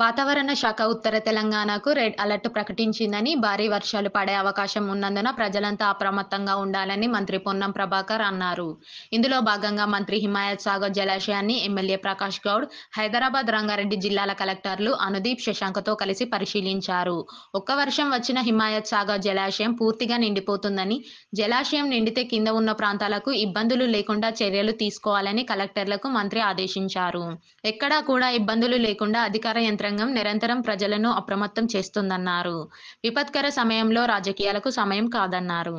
వాతావరణ శాఖ ఉత్తర తెలంగాణకు రెడ్ అలర్ట్ ప్రకటించిందని, భారీ వర్షాలు పడే అవకాశం ఉన్నందున ప్రజలంతా అప్రమత్తంగా ఉండాలని మంత్రి పొన్నం ప్రభాకర్ అన్నారు. ఇందులో భాగంగా మంత్రి హిమాయత్ సాగర్ జలాశయాన్ని ఎమ్మెల్యే ప్రకాష్ గౌడ్, హైదరాబాద్, రంగారెడ్డి జిల్లాల కలెక్టర్లు అనుదీప్, శశాంకతో కలిసి పరిశీలించారు. ఒక్క వర్షం వచ్చిన హిమాయత్ సాగర్ జలాశయం పూర్తిగా నిండిపోతుందని, జలాశయం నిండితే కింద ఉన్న ప్రాంతాలకు ఇబ్బందులు లేకుండా చర్యలు తీసుకోవాలని కలెక్టర్లకు మంత్రి ఆదేశించారు. ఎక్కడా కూడా ఇబ్బందులు లేకుండా అధికార యంత్రాంగం నిరంతరం ప్రజలను అప్రమత్తం చేస్తుందన్నారు. విపత్కర సమయంలో రాజకీయాలకు సమయం కాదన్నారు.